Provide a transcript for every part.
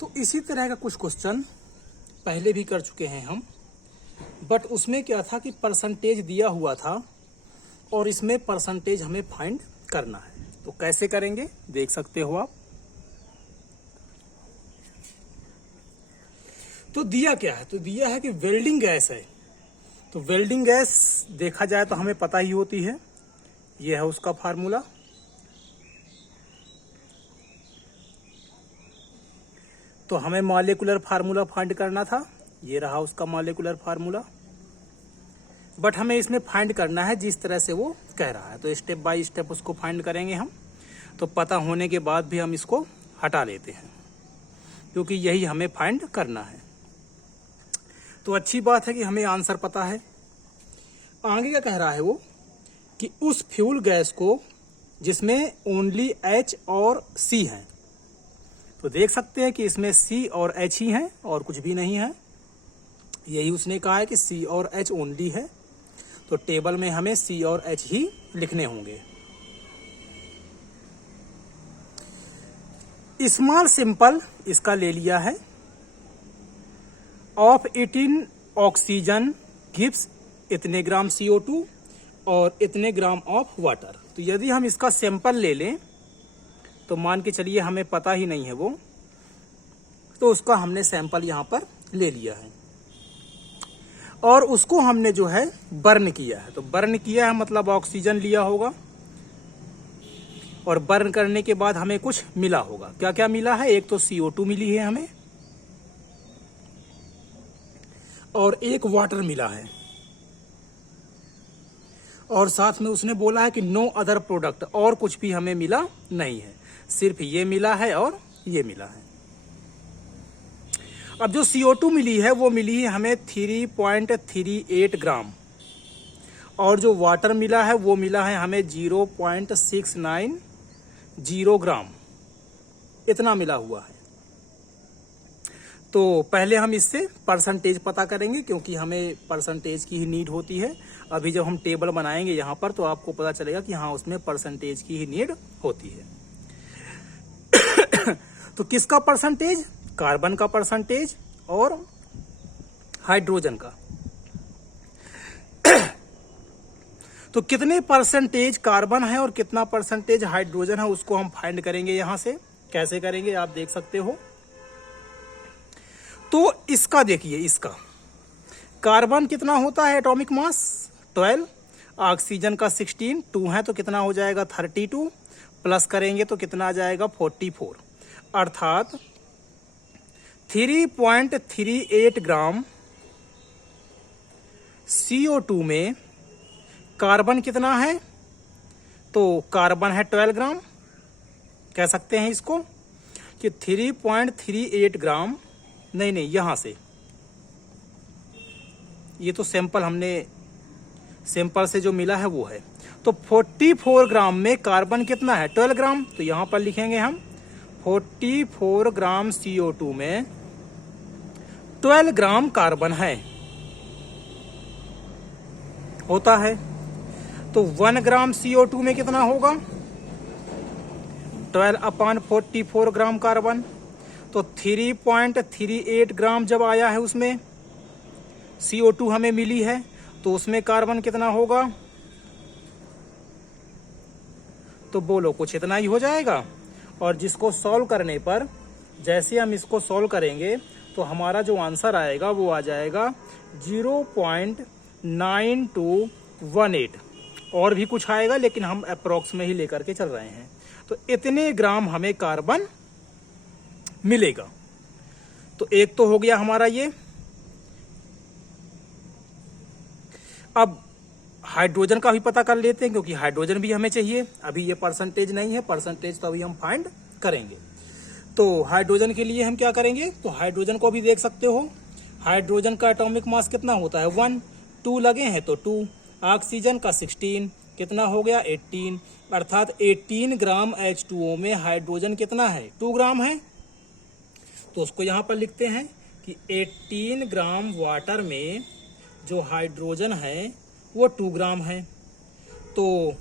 तो इसी तरह का कुछ क्वेश्चन पहले भी कर चुके हैं हम, बट उसमें क्या था कि परसेंटेज दिया हुआ था और इसमें परसेंटेज हमें फाइंड करना है। तो कैसे करेंगे देख सकते हो आप। तो दिया क्या है, तो दिया है कि वेल्डिंग गैस है। तो वेल्डिंग गैस देखा जाए तो हमें पता ही होती है, यह है उसका फार्मूला। तो हमें मॉलिक्यूलर फार्मूला फाइंड करना था, ये रहा उसका मॉलिक्यूलर फार्मूला। बट हमें इसमें फाइंड करना है जिस तरह से वो कह रहा है, तो स्टेप बाय स्टेप उसको फाइंड करेंगे हम। तो पता होने के बाद भी हम इसको हटा लेते हैं क्योंकि यही हमें फाइंड करना है। तो अच्छी बात है कि हमें आंसर पता है। आगे क्या कह रहा है वो कि उस फ्यूल गैस को जिसमें ओनली H और C है। तो देख सकते हैं कि इसमें C और H ही हैं और कुछ भी नहीं है। यही उसने कहा है कि C और H ओनली है, तो टेबल में हमें C और H ही लिखने होंगे। स्मॉल सिंपल इसका ले लिया है। ऑफ 18 ऑक्सीजन गिव्स इतने ग्राम CO2 और इतने ग्राम ऑफ वाटर। तो यदि हम इसका सैंपल ले लें तो मान के चलिए हमें पता ही नहीं है वो, तो उसका हमने सैंपल यहां पर ले लिया है और उसको हमने जो है बर्न किया है। तो बर्न किया है मतलब ऑक्सीजन लिया होगा और बर्न करने के बाद हमें कुछ मिला होगा। क्या क्या मिला है, एक तो CO2 मिली है हमें और एक वाटर मिला है, और साथ में उसने बोला है कि नो अदर प्रोडक्ट, और कुछ भी हमें मिला नहीं है, सिर्फ ये मिला है और ये मिला है। अब जो CO2 मिली है वो मिली है हमें 3.38 ग्राम और जो वाटर मिला है वो मिला है हमें 0.690 ग्राम, इतना मिला हुआ है। तो पहले हम इससे परसेंटेज पता करेंगे क्योंकि हमें परसेंटेज की ही नीड होती है। अभी जब हम टेबल बनाएंगे यहाँ पर तो आपको पता चलेगा कि हाँ उसमें परसेंटेज की ही नीड होती है। तो किसका परसेंटेज, कार्बन का परसेंटेज और हाइड्रोजन का। तो कितने परसेंटेज कार्बन है और कितना परसेंटेज हाइड्रोजन है उसको हम फाइंड करेंगे। यहां से कैसे करेंगे आप देख सकते हो। तो इसका देखिए, इसका कार्बन कितना होता है एटॉमिक मास 12, ऑक्सीजन का 16, 2 है तो कितना हो जाएगा 32, प्लस करेंगे तो कितना आ जाएगा 44, अर्थात 3.38 ग्राम CO2 में कार्बन कितना है, तो कार्बन है 12 ग्राम। कह सकते हैं इसको कि 3.38 ग्राम, नहीं यहां से, ये तो सैंपल हमने, सैंपल से जो मिला है वो है। तो 44 ग्राम में कार्बन कितना है 12 ग्राम, तो यहां पर लिखेंगे हम 44 ग्राम CO2 में 12 ग्राम कार्बन है होता है। तो 1 ग्राम CO2 में कितना होगा 12/44 ग्राम कार्बन। तो 3.38 ग्राम जब आया है उसमें CO2 हमें मिली है तो उसमें कार्बन कितना होगा, तो बोलो कुछ इतना ही हो जाएगा। और जिसको सॉल्व करने पर, जैसे हम इसको सॉल्व करेंगे तो हमारा जो आंसर आएगा वो आ जाएगा 0.9218, और भी कुछ आएगा लेकिन हम अप्रोक्स में ही लेकर के चल रहे हैं। तो इतने ग्राम हमें कार्बन मिलेगा। तो एक तो हो गया हमारा ये। अब हाइड्रोजन का भी पता कर लेते हैं क्योंकि हाइड्रोजन भी हमें चाहिए। अभी ये परसेंटेज नहीं है, परसेंटेज तो अभी हम फाइंड करेंगे। तो हाइड्रोजन के लिए हम क्या करेंगे, तो हाइड्रोजन को भी देख सकते हो। हाइड्रोजन का एटॉमिक मास कितना होता है 1, 2 लगे हैं तो 2, ऑक्सीजन का 16, कितना हो गया 18, अर्थात 18 ग्राम H2O में हाइड्रोजन कितना है 2 ग्राम है। तो उसको यहाँ पर लिखते हैं कि 18 ग्राम वाटर में जो हाइड्रोजन है वो 2 ग्राम है। तो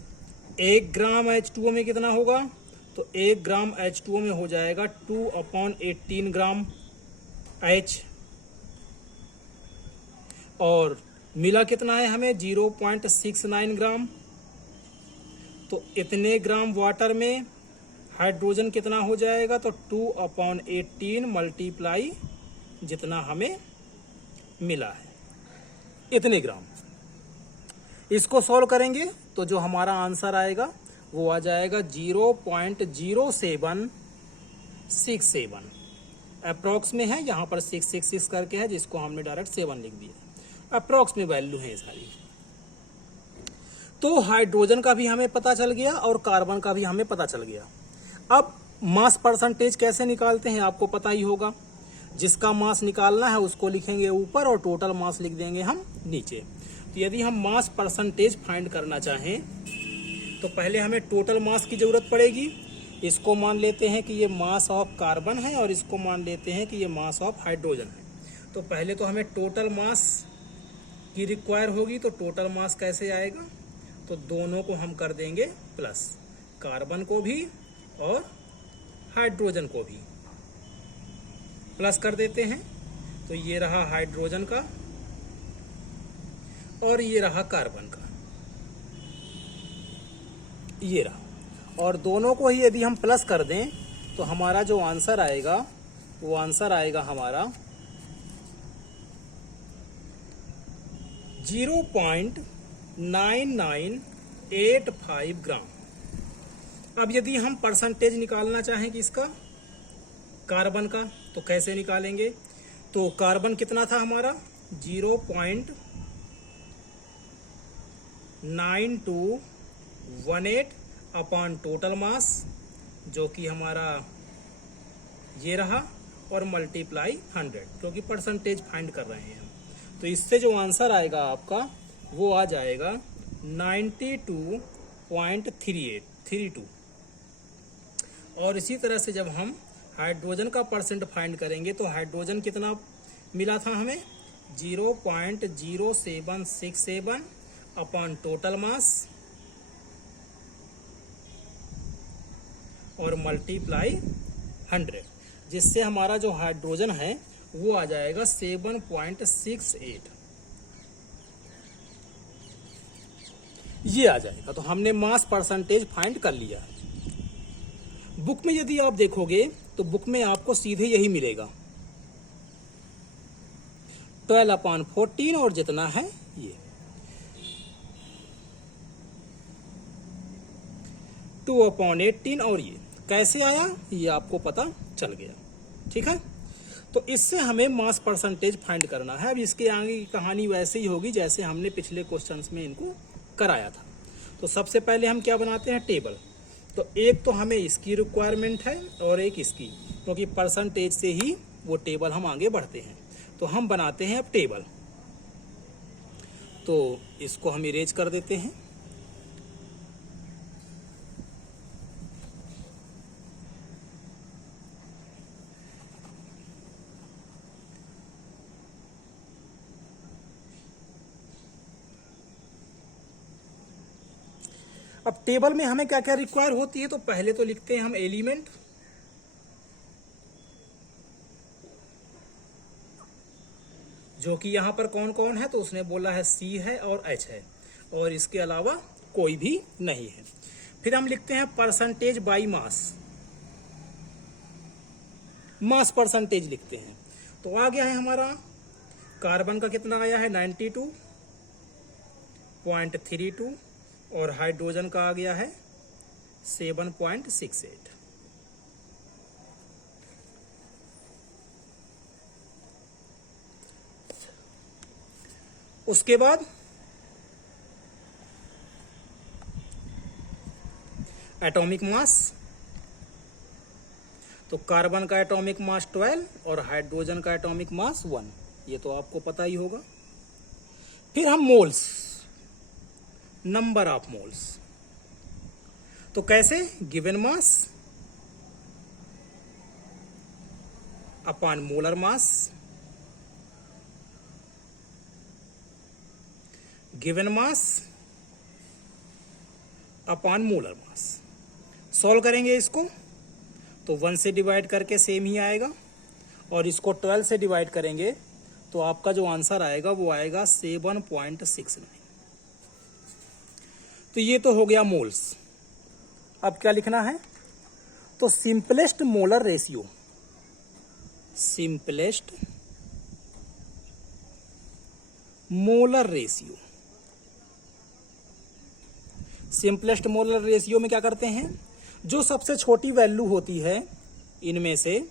1 ग्राम H2O में कितना होगा तो 1 ग्राम H2O में हो जाएगा 2/18 ग्राम H, और मिला कितना है हमें 0.69 ग्राम। तो इतने ग्राम वाटर में हाइड्रोजन कितना हो जाएगा, तो 2/18 मल्टीप्लाई जितना हमें मिला है इतने ग्राम। इसको सॉल्व करेंगे तो जो हमारा आंसर आएगा वो आ जाएगा 0.0767। अप्रॉक्स में है, यहाँ पर 666 करके है जिसको हमने डायरेक्ट 7 लिख दिया। अप्रॉक्स में वैल्यू है सारी। तो हाइड्रोजन का भी हमें पता चल गया और कार्बन का भी हमें पता चल गया। अब मास परसेंटेज कैसे निकालते हैं आपको पता ही होगा। जिसका मास निकालना है उसको लिखेंगे ऊपर और टोटल मास लिख देंगे हम नीचे। तो यदि हम मास परसेंटेज फाइंड करना चाहें तो पहले हमें टोटल मास की जरूरत पड़ेगी। इसको मान लेते हैं कि ये मास ऑफ कार्बन है और इसको मान लेते हैं कि ये मास ऑफ हाइड्रोजन है। तो पहले तो हमें टोटल मास की रिक्वायर होगी। तो टोटल मास कैसे आएगा, तो दोनों को हम कर देंगे प्लस, कार्बन को भी और हाइड्रोजन को भी प्लस कर देते हैं। तो ये रहा हाइड्रोजन का और ये रहा कार्बन का, ये रहा। और दोनों को ही यदि हम प्लस कर दें तो हमारा जो आंसर आएगा वो आंसर आएगा हमारा 0.9985 ग्राम। अब यदि हम परसेंटेज निकालना चाहें कि इसका कार्बन का, तो कैसे निकालेंगे। तो कार्बन कितना था हमारा 0.9218 अपॉन टोटल मास, जो कि हमारा ये रहा, और मल्टीप्लाई 100, क्योंकि परसेंटेज फाइंड कर रहे हैं हम। तो इससे जो आंसर आएगा आपका वो आ जाएगा 92.3832। और इसी तरह से जब हम हाइड्रोजन का परसेंट फाइंड करेंगे तो हाइड्रोजन कितना मिला था हमें 0.0767 अपॉन टोटल मास और मल्टीप्लाई 100, जिससे हमारा जो हाइड्रोजन है वो आ जाएगा 7.68, ये आ जाएगा। तो हमने मास परसेंटेज फाइंड कर लिया है। बुक में यदि आप देखोगे तो बुक में आपको सीधे यही मिलेगा 12/14 और जितना है ये 2/18 और ये कैसे आया ये आपको पता चल गया। ठीक है, तो इससे हमें मास परसेंटेज फाइंड करना है। अब इसके आगे की कहानी वैसे ही होगी जैसे हमने पिछले क्वेश्चंस में इनको कराया था। तो सबसे पहले हम क्या बनाते हैं, टेबल। तो एक तो हमें इसकी रिक्वायरमेंट है और एक इसकी, क्योंकि परसेंटेज से ही वो टेबल हम आगे बढ़ते हैं। तो हम बनाते हैं अब टेबल। तो इसको हम इरेज कर देते हैं। अब टेबल में हमें क्या क्या रिक्वायर होती है, तो पहले तो लिखते हैं हम एलिमेंट। जो कि यहां पर कौन कौन है, तो उसने बोला है C है और H है, और इसके अलावा कोई भी नहीं है। फिर हम लिखते हैं percentage by mass, mass percentage लिखते हैं। तो आ गया है हमारा कार्बन का कितना आया है 92.32 और हाइड्रोजन का आ गया है 7.68। उसके बाद एटॉमिक मास। तो कार्बन का एटॉमिक मास 12 और हाइड्रोजन का एटॉमिक मास 1, ये तो आपको पता ही होगा। फिर हम मोल्स, नंबर ऑफ मोल्स। तो कैसे, given mass upon molar mass, given mass upon molar mass. Solve करेंगे इसको तो 1 से डिवाइड करके सेम ही आएगा, और इसको 12 से डिवाइड करेंगे तो आपका जो आंसर आएगा वो आएगा 7.69। तो ये तो हो गया मोल्स। अब क्या लिखना है, तो simplest molar ratio, simplest molar ratio. Simplest molar ratio में क्या करते हैं, जो सबसे छोटी वैल्यू होती है इनमें से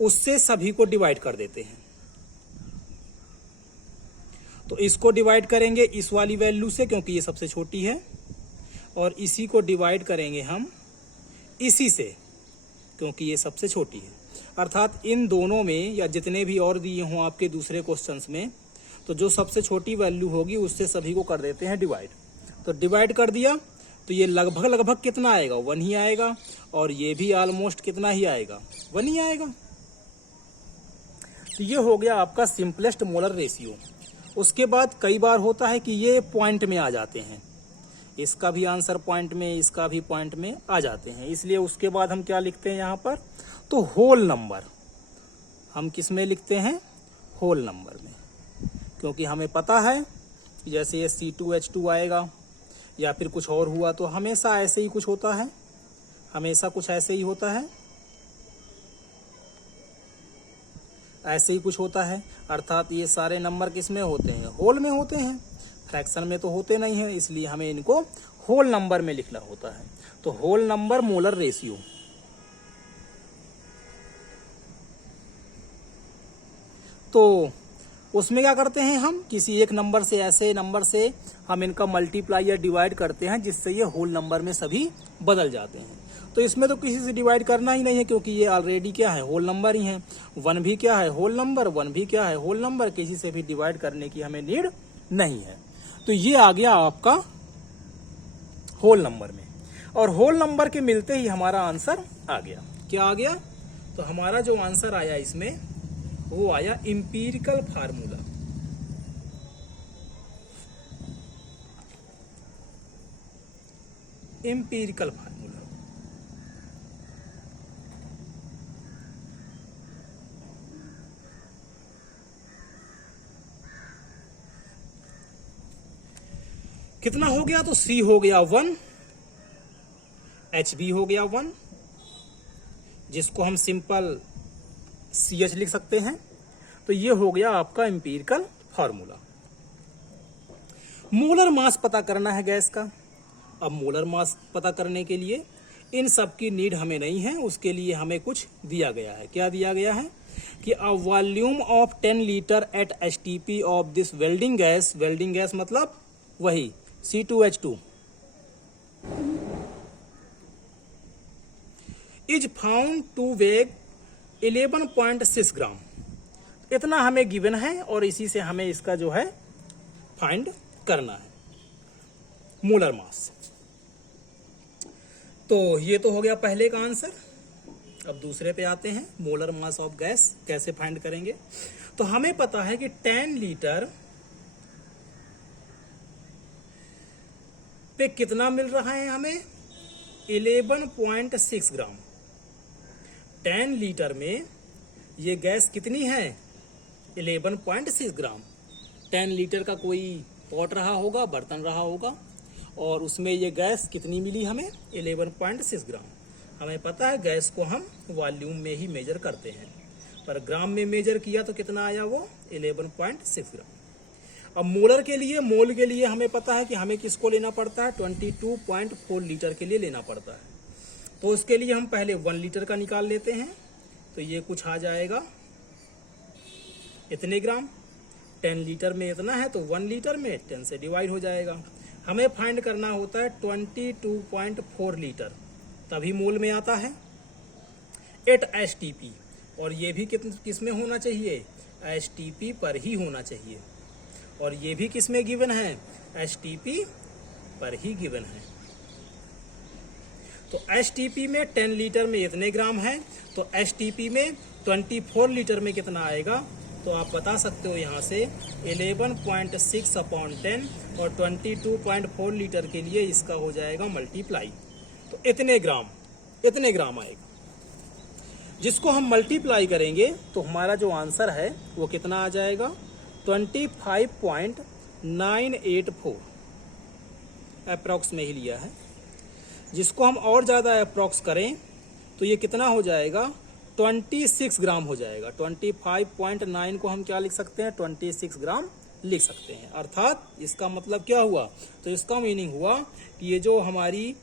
उससे सभी को डिवाइड कर देते हैं। तो इसको डिवाइड करेंगे इस वाली वैल्यू से क्योंकि ये सबसे छोटी है, और इसी को डिवाइड करेंगे हम इसी से क्योंकि ये सबसे छोटी है। अर्थात इन दोनों में या जितने भी और दिए हों आपके दूसरे क्वेश्चंस में, तो जो सबसे छोटी वैल्यू होगी उससे सभी को कर देते हैं डिवाइड। तो डिवाइड कर दिया तो ये लगभग लगभग कितना आएगा, 1 ही आएगा, और ये भी ऑलमोस्ट कितना ही आएगा, 1 ही आएगा। तो ये हो गया आपका सिंपलेस्ट मोलर रेशियो। उसके बाद कई बार होता है कि ये पॉइंट में आ जाते हैं, इसका भी आंसर पॉइंट में, इसका भी पॉइंट में आ जाते हैं, इसलिए उसके बाद हम क्या लिखते हैं यहाँ पर, तो होल नंबर। हम किस में लिखते हैं, होल नंबर में, क्योंकि हमें पता है जैसे ये C2H2 आएगा या फिर कुछ और हुआ तो हमेशा ऐसे ही कुछ होता है, हमेशा कुछ ऐसे ही होता है, ऐसे ही कुछ होता है। अर्थात ये सारे नंबर किस में होते हैं, होल में होते हैं, फ्रैक्शन में तो होते नहीं हैं, इसलिए हमें इनको होल नंबर में लिखना होता है। तो होल नंबर मोलर रेशियो। तो उसमें क्या करते हैं, हम किसी एक नंबर से, ऐसे नंबर से हम इनका मल्टीप्लाई या डिवाइड करते हैं जिससे ये होल नंबर में सभी बदल जाते हैं। तो इसमें तो किसी से डिवाइड करना ही नहीं है क्योंकि ये ऑलरेडी क्या है, होल नंबर ही है। 1 भी क्या है, होल नंबर, 1 भी क्या है, होल नंबर, किसी से भी डिवाइड करने की हमें नीड नहीं है। तो ये आ गया आपका होल नंबर में, और होल नंबर के मिलते ही हमारा आंसर आ गया। क्या आ गया, तो हमारा जो आंसर आया इसमें वो आया इंपीरिकल फार्मूला। Empirical formula. कितना हो गया, तो C हो गया 1, HB हो गया 1, जिसको हम सिंपल CH लिख सकते हैं। तो ये हो गया आपका इंपीरिकल फार्मूला। मोलर मास पता करना है गैस का। अब मोलर मास पता करने के लिए इन सब की नीड हमें नहीं है, उसके लिए हमें कुछ दिया गया है। क्या दिया गया है कि a volume of 10 litre at STP of this welding gas मतलब वही C2H2 इज फाउंड टू वेग 11.6 ग्राम। इतना हमें गिवन है और इसी से हमें इसका जो है फाइंड करना है मोलर मास। तो ये तो हो गया पहले का आंसर। अब दूसरे पे आते हैं, मोलर मास ऑफ गैस कैसे फाइंड करेंगे। तो हमें पता है कि 10 लीटर पे कितना मिल रहा है हमें, 11.6 ग्राम। 10 लीटर में ये गैस कितनी है, 11.6 ग्राम। 10 लीटर का कोई पॉट रहा होगा, बर्तन रहा होगा, और उसमें ये गैस कितनी मिली हमें, 11.6 ग्राम। हमें पता है गैस को हम वॉल्यूम में ही मेजर करते हैं, पर ग्राम में मेजर किया तो कितना आया वो 11.6 ग्राम। अब मोलर के लिए, मोल के लिए हमें पता है कि हमें किसको लेना पड़ता है, 22.4 लीटर के लिए लेना पड़ता है। तो उसके लिए हम पहले 1 लीटर का निकाल लेते हैं। तो ये कुछ आ जाएगा इतने ग्राम। 10 लीटर में इतना है तो 1 लीटर में 10 से डिवाइड हो जाएगा। हमें फाइंड करना होता है 22.4 लीटर, तभी मोल में आता है। 8 STP, और ये भी किस में होना चाहिए, STP पर ही होना चाहिए, और ये भी किस में गिवन है, STP पर ही गिवन है। तो STP में 10 लीटर में इतने ग्राम है, तो STP में 24 लीटर में कितना आएगा, तो आप बता सकते हो यहाँ से 11.6/10, और 22.4 लीटर के लिए इसका हो जाएगा मल्टीप्लाई। तो इतने ग्राम इतने ग्राम आएगा, जिसको हम मल्टीप्लाई करेंगे तो हमारा जो आंसर है वो कितना आ जाएगा 25.984 अप्रॉक्स में ही लिया है। जिसको हम और ज़्यादा अप्रॉक्स करें तो ये कितना हो जाएगा 26 ग्राम हो जाएगा। 25.9 को हम क्या लिख सकते हैं 26 ग्राम लिख सकते हैं। अर्थात इसका मतलब क्या हुआ, तो इसका मीनिंग हुआ कि ये जो हमारी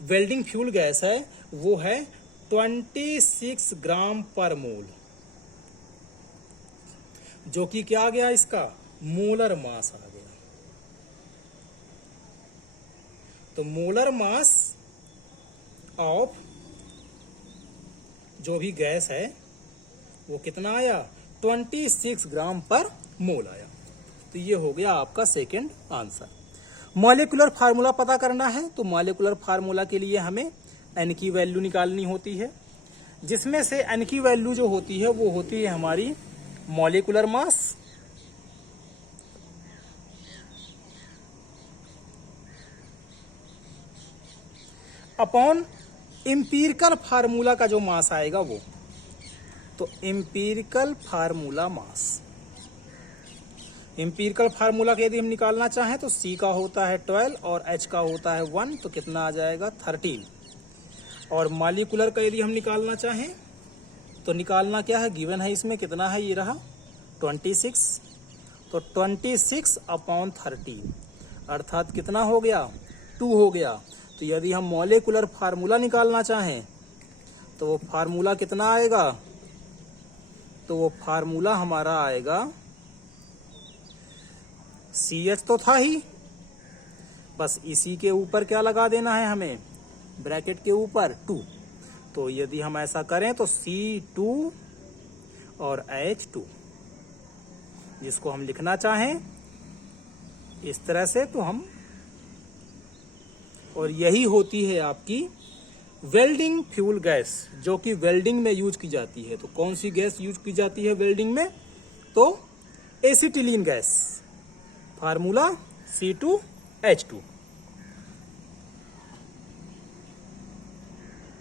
वेल्डिंग फ्यूल गैस है वो है 26 ग्राम पर मोल, जो कि क्या आ गया इसका मोलर मास आ गया। तो मोलर मास ऑफ जो भी गैस है वो कितना आया 26 ग्राम पर मोल आया। तो ये हो गया आपका सेकंड आंसर। मॉलिक्यूलर फार्मूला पता करना है तो मॉलिक्यूलर फार्मूला के लिए हमें एन की वैल्यू निकालनी होती है, जिसमें से एन की वैल्यू जो होती है वो होती है हमारी molecular mass upon empirical formula का जो मास आएगा वो। तो empirical formula mass, empirical formula के यदि हम निकालना चाहें तो C का होता है 12 और H का होता है 1, तो कितना आ जाएगा 13। और मॉलिक्यूलर का यदि हम निकालना चाहें तो निकालना क्या है, गिवन है इसमें कितना है, ये रहा 26। तो 26 अपॉन 13 अर्थात कितना हो गया 2 हो गया। तो यदि हम मॉलिक्यूलर फार्मूला निकालना चाहें तो वो फार्मूला कितना आएगा, तो वो फार्मूला हमारा आएगा CH तो था ही, बस इसी के ऊपर क्या लगा देना है हमें, ब्रैकेट के ऊपर 2। तो यदि हम ऐसा करें तो C2 और H2, जिसको हम लिखना चाहें इस तरह से तो हम, और यही होती है आपकी वेल्डिंग फ्यूल गैस, जो कि वेल्डिंग में यूज की जाती है। तो कौन सी गैस यूज की जाती है वेल्डिंग में, तो एसिटिलीन गैस, फार्मूला C2H2।